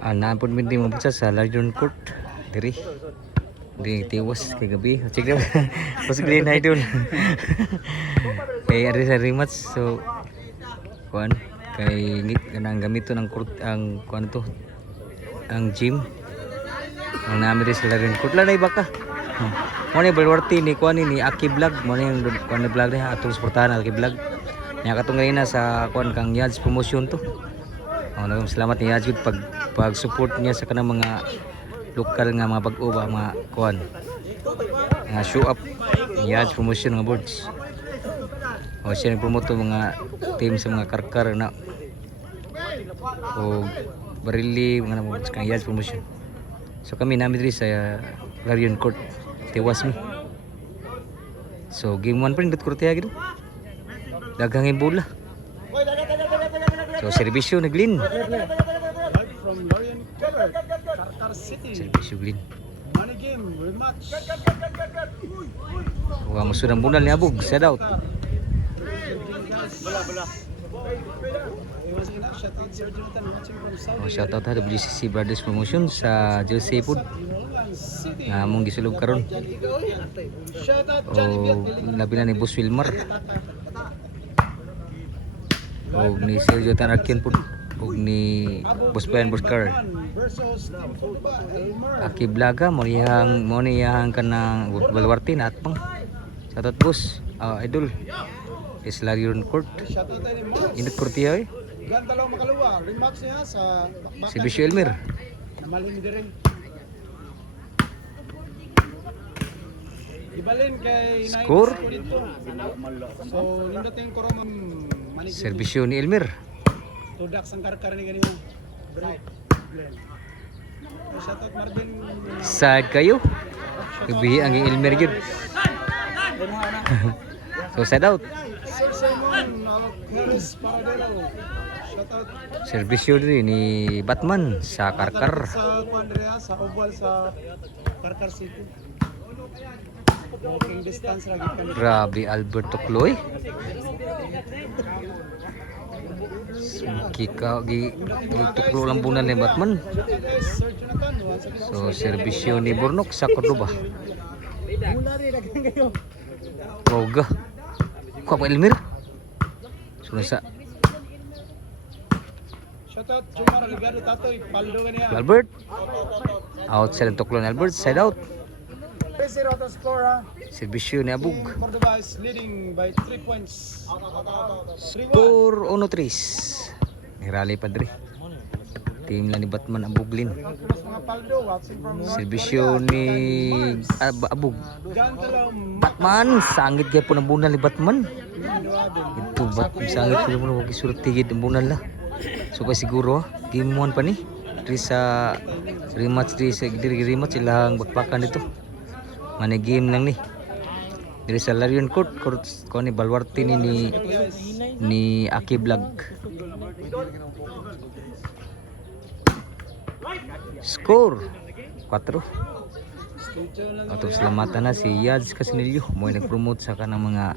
Naapod mi mo sa Larjon Court. Diri. Di tiwas kay gabi. Check na. Pas green idol. Kay ari sa rematch so kuan kay kanang gamito ng court ang kuan to. Ang gym. Ang namin rin sa Larjon Court. Lanay baka. Mo ni Balwarti ni kuan ni Aki Vlog. Mo ni kuan ni vlog ni atong suportahan Aki Vlog. Nya katong na sa kuan kang Yads promotion to. Salamat ni Yads pag support niya sa kanang mga lokal nga mga bag-o ba mga kuan. Nga show up ni Yads promotion mga boards. Siya nag-promote mga team sa mga karkar na o barili mga boards kang Yads promotion. So kami namin diri sa Larjon Court. Tiwas mi. So game 1 pa rin kurtiya gid. Daghang bola. So serbisyo naglin. Serbisyo glin. Wa mo sudang bunal ni Abog, set out. Shout out sa WCC Brothers Promotion sa Jose Food. Mong gisulog karon. Labi na ni Boss Wilmar. Og ni Sergio Tanarkian pud og ni Boss Ben Buscar. Aki Blaga mo niyang kanang Balwarti na atpang. Shout out boss. Idol. Is Larjon Court. Init kurtiya eh. Gantalaw makaluwa, rematch niya sa Si Bisyo Elmer. Namalin dire. Ibalin kay Score. So nindoting ko ramon manig. Serbisyo ni Elmer. Tudak sang karkar ni ganito. Shout out Marvin. Sad kayo. Gabi ang Elmer gyud. So sad out. Sir Simon Harris Paradelo. Shout out. Serbisyo din ni Batman sa karkar. Sa Andrea sa oval sa Karkar City. Walking distance lagi kan. Grabe Alberto Cloy. Kika tuklo lang bunan ni Batman. So serbisyo ni Burnok sa Cordoba. Roga. Kuha pa Elmer. Sunod sa Shoutout Jumar Ligado Tatoy Paldo kaniya. Albert. Outside ang tuklo ni Albert. Side out. 3-0 to score ha. Serbisyo ni Abog. Cordoba is leading by 3 points. 3-1. Score 1-3. Nirali pa diri. Team lang ni Batman Abuglin. Mga Paldo watching from Serbisyo ni Abog. Gantalaw Batman, sangit kaya po ng bunal ni Batman. Ito, sangit po naman huwag isulat tigid ng bunal la. So pa siguro, game 1 pa ni. Diri sa rematch, diri rematch silang bakbakan dito. Mana game lang ni. Diri sa Larjon Court, ko ni Balwarti ni Aki Vlog. Score 4. Atong salamatan na si Yads Casinillo mo nag-promote sa kanang mga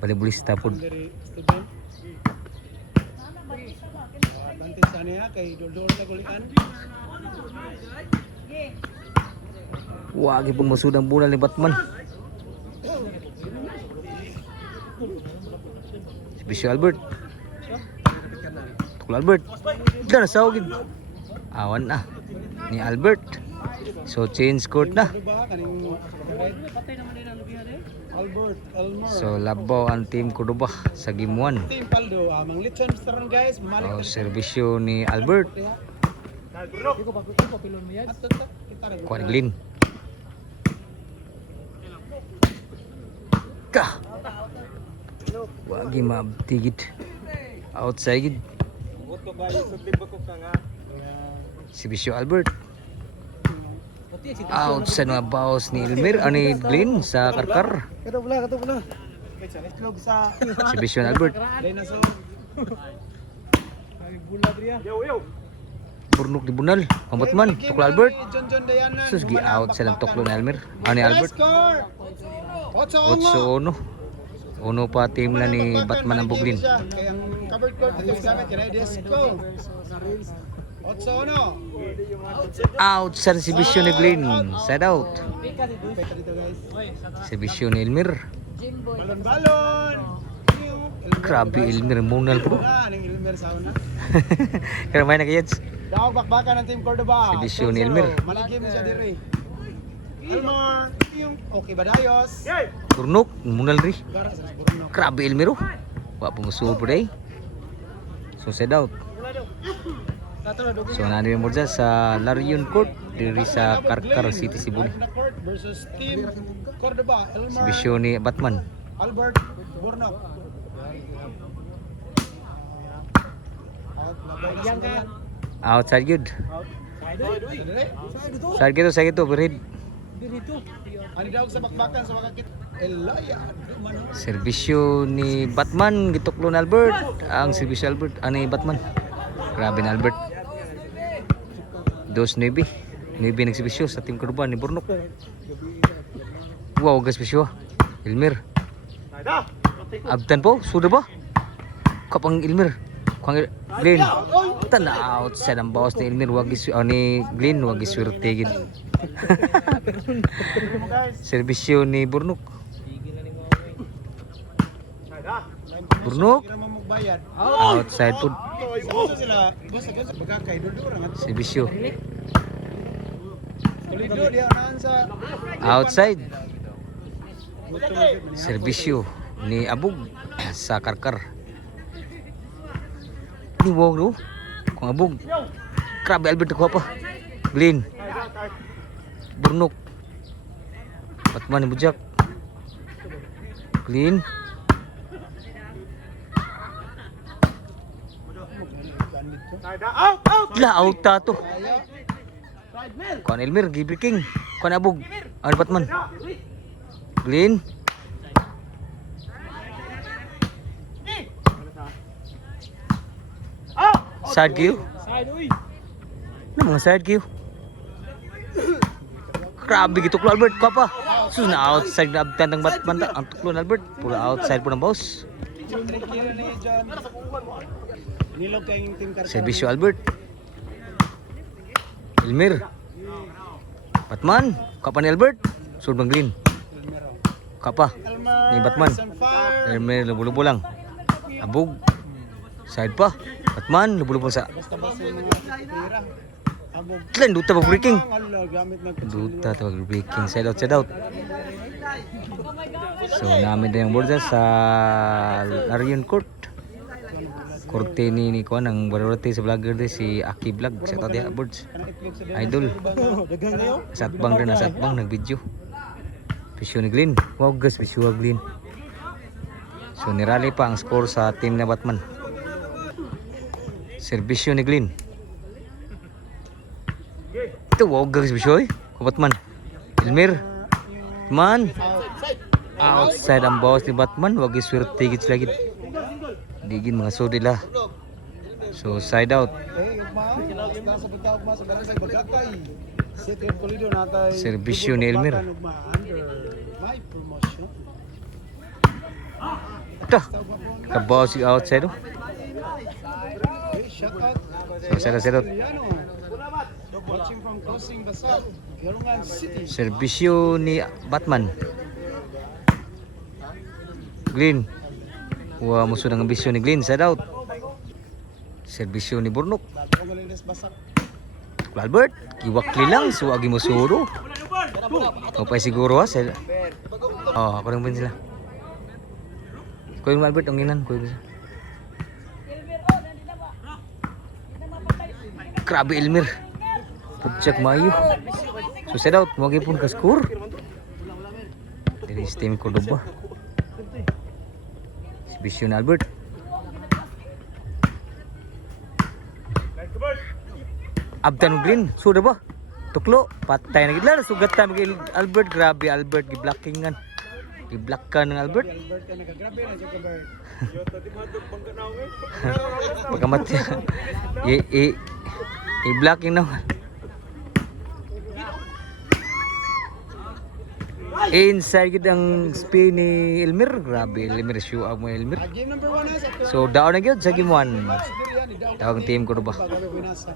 volleyballista pod. Bantin sa niya kay Dordor sa gulikan. Wag gyud pumusud ang bunal ni Batman. Si Bisyo Albert. Tukul Albert. Dala sa gid. Awan na ni Albert. So change court na. Albert Elmer. So labaw ang team Cordoba sa game 1. Team Paldo amang litson staron guys. So serbisyo ni Albert. Kuan Glin. Ka. Wagi mabtigid. Outside. Si Bisyo Albert. Outside mga baos ni Elmer. Ani Glin sa karkar. Kato pula. Itlog sa Si Bisyo Albert. dinosaur. Ay bula driya. Burnok di bunal. Ang Batman. Tuklo Albert. John Diana. Sus gi out silang tuklo ni Elmer. Ani Albert. Score. 8-1. 8-1. Uno pa team na ni Batman ang Buglin. Kaya ang Albert Court, ito yung samet, kinay Desco. 8-1. Out sa exhibition ni Glenn. Side out. Dito guys. Exhibition ni Elmer. Balon-balon. Grabe Elmer Munal bro. Wala, nang Elmer sa una. Kaya may nakayats. Daog bakbakan ng Team Cordoba. Exhibition ni Elmer. Maligim siya dire. Elmer, yung okay ba dayos? Turnok, Munal ri. Gara sa Burno. Grabe Elmer oh. Wa pa musuo po day. So side out. So nani mo dyan sa Larion Court diri sa Karkar City, Cebu. Court versus Team Cordoba. Elmer, Exhibition ni Batman. Albert, Burno. Out, labay na sa yan. Outside good. Dire. Side gitu, berid. Ani daw sa bakbakan sa makakit. Elaya, man. Serbisyo ni Batman gituklo ni Albert. Ang serbisyo Albert ani Batman. Grabe ni Albert. 2-9. 9 nagserbisyo sa Team Cordoba ni Burnok. Wow, gasbisyo. Elmer. Abtan po, sudah ba? Kapang Elmer. Kung Glenn. Tana outside ang bawas ni Elmer wagis ni Glenn wagis swerte gid. Serbisyo ni Burnok. Burnok. Kira mo magbayad. Outside po. Basta sila, basta ka sa bagakay dudura nga. Serbisyo. Tulido dia naan sa Outside. Serbisyo ni Abog sa Karkar. Ni wow no. Kung Abog. Grabe Albert ko pa. Glenn. Burnok. Batman ni Bujak. Glenn. La out ta to. Kuan Elmer gibreaking. Kuan Abog. Ano Batman? Glenn. Side kill. Ano mga side kill? Grabe gituklo Albert ko pa. Sus na outside na abtan ng Batman ang tuklo ni Albert. Pula outside po ng boss. Kira ni John. Nilog kayong Team Karkar. Serbisyo Albert. Elmer. Batman. Kapa ni Albert. Sulod bang Glenn. Kapa. Ni Batman. Elmer lubo-lubo lang. Abog. Side pa. Batman lubo-lubo sa. Basta basta yung mga pira. Abog. Klan duta pag breaking. Ala, gamit na Duta pag breaking. Side out, side out. So namin din ang board sa Larion Court. Korte ni kuan ang barorate sa vlogger din si Aki Vlog sa to dia boards. Idol. Dagang kayo? Satbang rin na satbang nag-video. Pisyo ni Glenn. Wow guys, pisyo ni Glenn. So nirally pa ang score sa team na Batman. Serbisyo ni Glenn. Ito wow guys, pisyo Batman. Elmer. Man. Outside ang bawas ni Batman. Wag iswerte git lagi. Digin mga sodi lah. So side out. Basta sa bitaw ma sa barangay Bagakay. Secret Pulido natay. Serbisyo ni Elmer. My promotion. Ito. Kabaw si outside oh. Shout out. So side out. Watching from Crossing Basal, Galungan City. Serbisyo ni Batman. Glenn. Wah musuh ng ambisyon ni Glenn. Side out. Serbisyo ni Burnok. Albert. Kiwakli lang. So agi musuro. O pa siguro ha. Oh ako rin sila. Kuya mo Albert. Ang inan. Kuya mo. Grabe Elmer. Pagtsak mayo. So side out. Huwag pun ka score. Dari Team Cordoba. Serbisyo ni Albert. Abdan Green. Sudah ba? Tuklo. Patay na gitla. Sugat tayo kay Albert. Grabe Albert. Giblockingan. Giblockan ng Albert. Pagkamat niya. I-blocking naman. Inside gid ang spin ni Elmer. Grabe, Elmer show up mo Elmer. Game number 1 na sa So, daon na gyud sa game 1. Diri yan, Tawag team ko ba? Bago winasa.